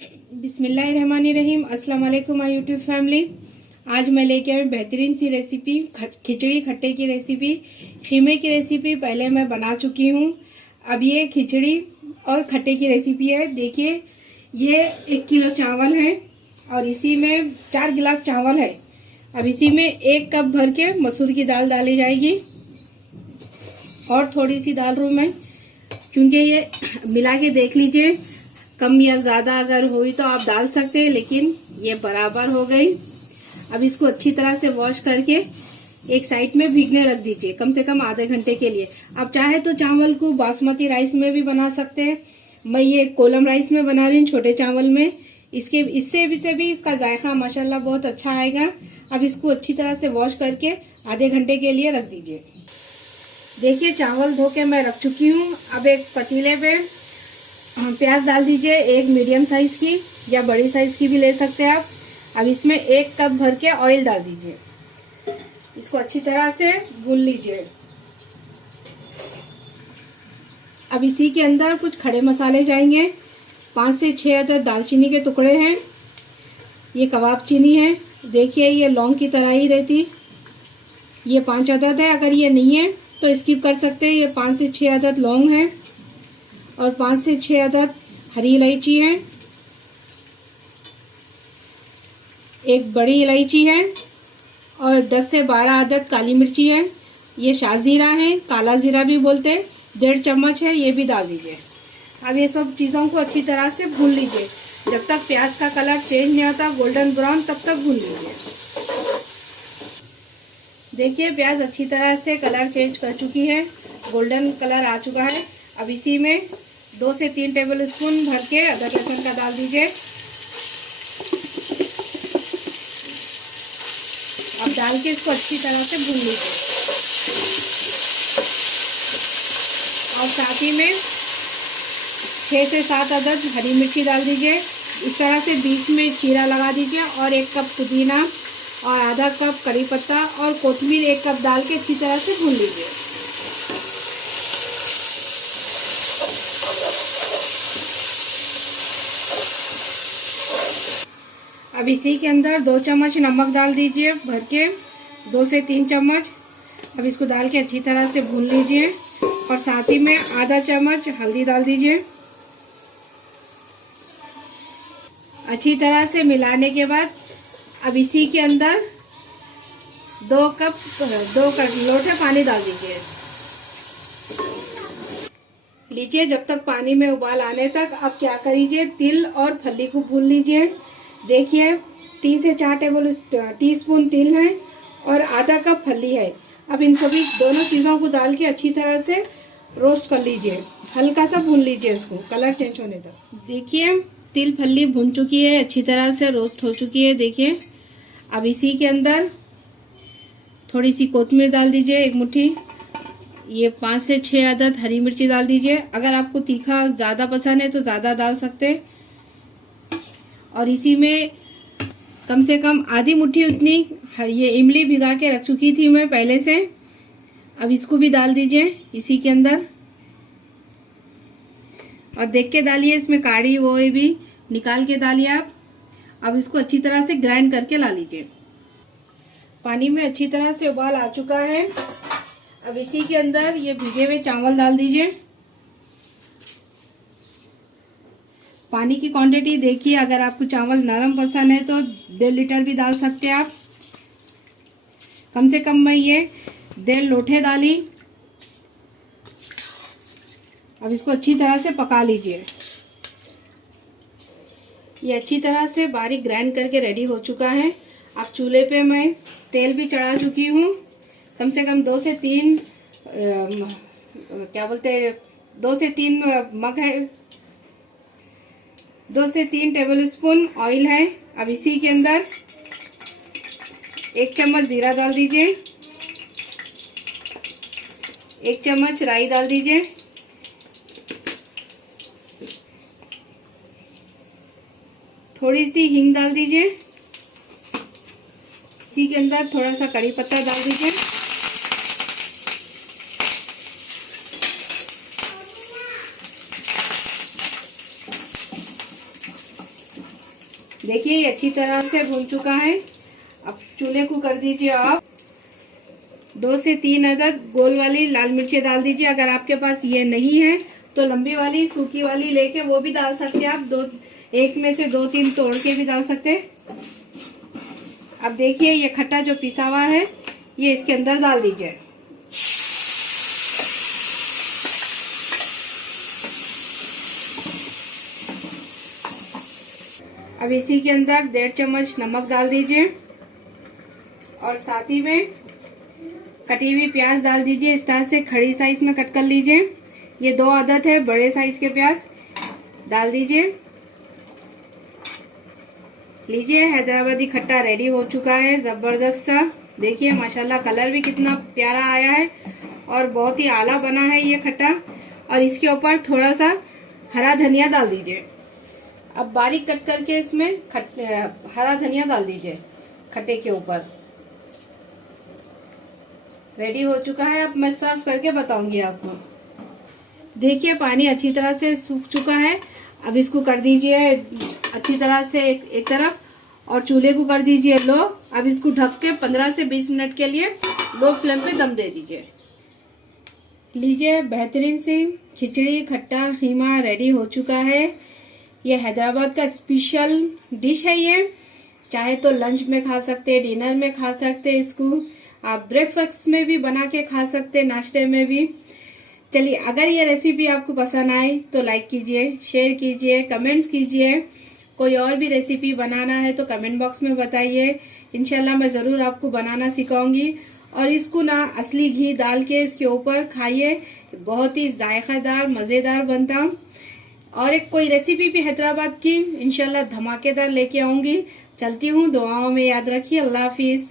बिस्मिल्लाहिर्रहमानिर्रहीम। अस्सलाम वालेकुम माय यूट्यूब फैमिली। आज मैं लेके आई बेहतरीन सी रेसिपी, खिचड़ी खट्टे की रेसिपी, खीमे की रेसिपी पहले मैं बना चुकी हूँ। अब ये खिचड़ी और खट्टे की रेसिपी है। देखिए, ये 1 किलो चावल है और इसी में 4 गिलास चावल है। अब इसी में 1 कप भर के मसूर की दाल डाली जाएगी और थोड़ी सी दाल रूम है, क्योंकि ये मिला के देख लीजिए, कम या ज़्यादा अगर हुई तो आप डाल सकते हैं, लेकिन ये बराबर हो गई। अब इसको अच्छी तरह से वॉश करके एक साइड में भीगने रख दीजिए, कम से कम आधे घंटे के लिए। आप चाहे तो चावल को बासमती राइस में भी बना सकते हैं। मैं ये कोलम राइस में बना रही हूँ, छोटे चावल में। इससे भी इसका जायका माशाल्लाह बहुत अच्छा आएगा। अब इसको अच्छी तरह से वॉश करके आधे घंटे के लिए रख दीजिए। देखिए, चावल धो के मैं रख चुकी हूँ। अब एक पतीले पे प्याज डाल दीजिए, एक मीडियम साइज़ की या बड़ी साइज़ की भी ले सकते हैं आप। अब इसमें 1 कप भर के ऑयल डाल दीजिए। इसको अच्छी तरह से भून लीजिए। अब इसी के अंदर कुछ खड़े मसाले जाएंगे। 5 से 6 अदद दालचीनी के टुकड़े हैं। ये कबाब चीनी है। देखिए, ये लौंग की तरह ही रहती। ये 5 अदद है। अगर ये नहीं है तो स्किप कर सकते हैं। ये 5 से 6 अदद लौंग है और 5 से 6 अदद हरी इलायची है। एक बड़ी इलायची है और 10 से 12 अदद काली मिर्ची है। ये शाहजीरा है, काला जीरा भी बोलते हैं। 1.5 चम्मच है, ये भी डाल दीजिए। अब ये सब चीज़ों को अच्छी तरह से भून लीजिए। जब तक प्याज का कलर चेंज नहीं होता गोल्डन ब्राउन, तब तक भून लीजिए। देखिए, प्याज अच्छी तरह से कलर चेंज कर चुकी है, गोल्डन कलर आ चुका है। अब इसी में 2 से 3 टेबल स्पून भर के अदरक लहसुन का डाल दीजिए। अब डाल के इसको अच्छी तरह से भून लीजिए और साथ ही में 6 से 7 अदद हरी मिर्ची डाल दीजिए। इस तरह से बीच में चीरा लगा दीजिए और 1 कप पुदीना और आधा कप करी पत्ता और कोथिमीर 1 कप डाल के अच्छी तरह से भून लीजिए। अब इसी के अंदर 2 चम्मच नमक डाल दीजिए भर के, 2 से 3 चम्मच। अब इसको डाल के अच्छी तरह से भून लीजिए और साथ ही में आधा चम्मच हल्दी डाल दीजिए। अच्छी तरह से मिलाने के बाद अब इसी के अंदर 2 लोटे पानी डाल दीजिए। लीजिए, जब तक पानी में उबाल आने तक आप क्या करिए, तिल और फली को भून लीजिए। देखिए, 3 से 4 टीस्पून तिल है और आधा कप फली है। अब इन सभी दोनों चीज़ों को डाल के अच्छी तरह से रोस्ट कर लीजिए। हल्का सा भून लीजिए इसको, कलर चेंज होने तक। देखिए, तिल फली भून चुकी है, अच्छी तरह से रोस्ट हो चुकी है। देखिए, अब इसी के अंदर थोड़ी सी कोथिमीर डाल दीजिए, 1 मुट्ठी। ये 5 से 6 अदद हरी मिर्ची डाल दीजिए। अगर आपको तीखा ज़्यादा पसंद है तो ज़्यादा डाल सकते हैं। और इसी में कम से कम आधी मुट्ठी उतनी ये इमली भिगा के रख चुकी थी मैं पहले से। अब इसको भी डाल दीजिए इसी के अंदर और देख के डालिए, इसमें काढ़ी वो भी निकाल के डालिए आप। अब इसको अच्छी तरह से ग्राइंड करके ला लीजिए। पानी में अच्छी तरह से उबाल आ चुका है। अब इसी के अंदर ये भीगे हुए चावल डाल दीजिए। पानी की क्वांटिटी देखिए, अगर आपको चावल नरम पसंद है तो 1.5 लीटर भी डाल सकते हैं आप। कम से कम मैं ये 1.5 लोटे डाली। अब इसको अच्छी तरह से पका लीजिए। ये अच्छी तरह से बारीक ग्राइंड करके रेडी हो चुका है। अब चूल्हे पे मैं तेल भी चढ़ा चुकी हूँ। कम से कम 2 से 3 मग है, 2 से 3 टेबल स्पून ऑयल है। अब इसी के अंदर 1 चम्मच जीरा डाल दीजिए, 1 चम्मच राई डाल दीजिए, थोड़ी सी हींग डाल दीजिए। इसी के अंदर थोड़ा सा कड़ी पत्ता डाल दीजिए। देखिए ये अच्छी तरह से भून चुका है। अब चूल्हे को कर दीजिए ऑफ। 2 से 3 अदद गोल वाली लाल मिर्चें डाल दीजिए। अगर आपके पास ये नहीं है तो लंबी वाली सूखी वाली लेके वो भी डाल सकते हैं आप। एक में से 2-3 तोड़ के भी डाल सकते हैं। अब देखिए ये खट्टा जो पिसा हुआ है ये इसके अंदर डाल दीजिए। अब इसी के अंदर 1.5 चम्मच नमक डाल दीजिए और साथ ही में कटी हुई प्याज डाल दीजिए। इस तरह से खड़ी साइज में कट कर लीजिए। ये 2 अदद है बड़े साइज के प्याज डाल दीजिए। लीजिए हैदराबादी खट्टा रेडी हो चुका है ज़बरदस्त सा। देखिए माशाल्लाह कलर भी कितना प्यारा आया है और बहुत ही आला बना है ये खट्टा। और इसके ऊपर थोड़ा सा हरा धनिया डाल दीजिए। अब बारीक कट करके इसमें हरा धनिया डाल दीजिए खट्टे के ऊपर। रेडी हो चुका है। अब मैं सर्व करके बताऊंगी आपको। देखिए पानी अच्छी तरह से सूख चुका है। अब इसको कर दीजिए अच्छी तरह से एक तरफ और चूल्हे को कर दीजिए लो। अब इसको ढक के 15 से 20 मिनट के लिए लो फ्लेम पे दम दे दीजिए। लीजिए बेहतरीन सी खिचड़ी खट्टा कीमा रेडी हो चुका है। ये हैदराबाद का स्पेशल डिश है। ये चाहे तो लंच में खा सकते, डिनर में खा सकते, इसको आप ब्रेकफास्ट में भी बना के खा सकते, नाश्ते में भी। चलिए अगर ये रेसिपी आपको पसंद आई तो लाइक कीजिए, शेयर कीजिए, कमेंट्स कीजिए। कोई और भी रेसिपी बनाना है तो कमेंट बॉक्स में बताइए। इंशाल्लाह मैं ज़रूर आपको बनाना सिखाऊंगी। और इसको ना असली घी डाल के इसके ऊपर खाइए, बहुत ही जायकादार मज़ेदार बनता। और एक कोई रेसिपी भी हैदराबाद की इंशाल्लाह धमाकेदार लेके आऊँगी। चलती हूँ, दुआओं में याद रखिए। अल्लाह हाफिज़।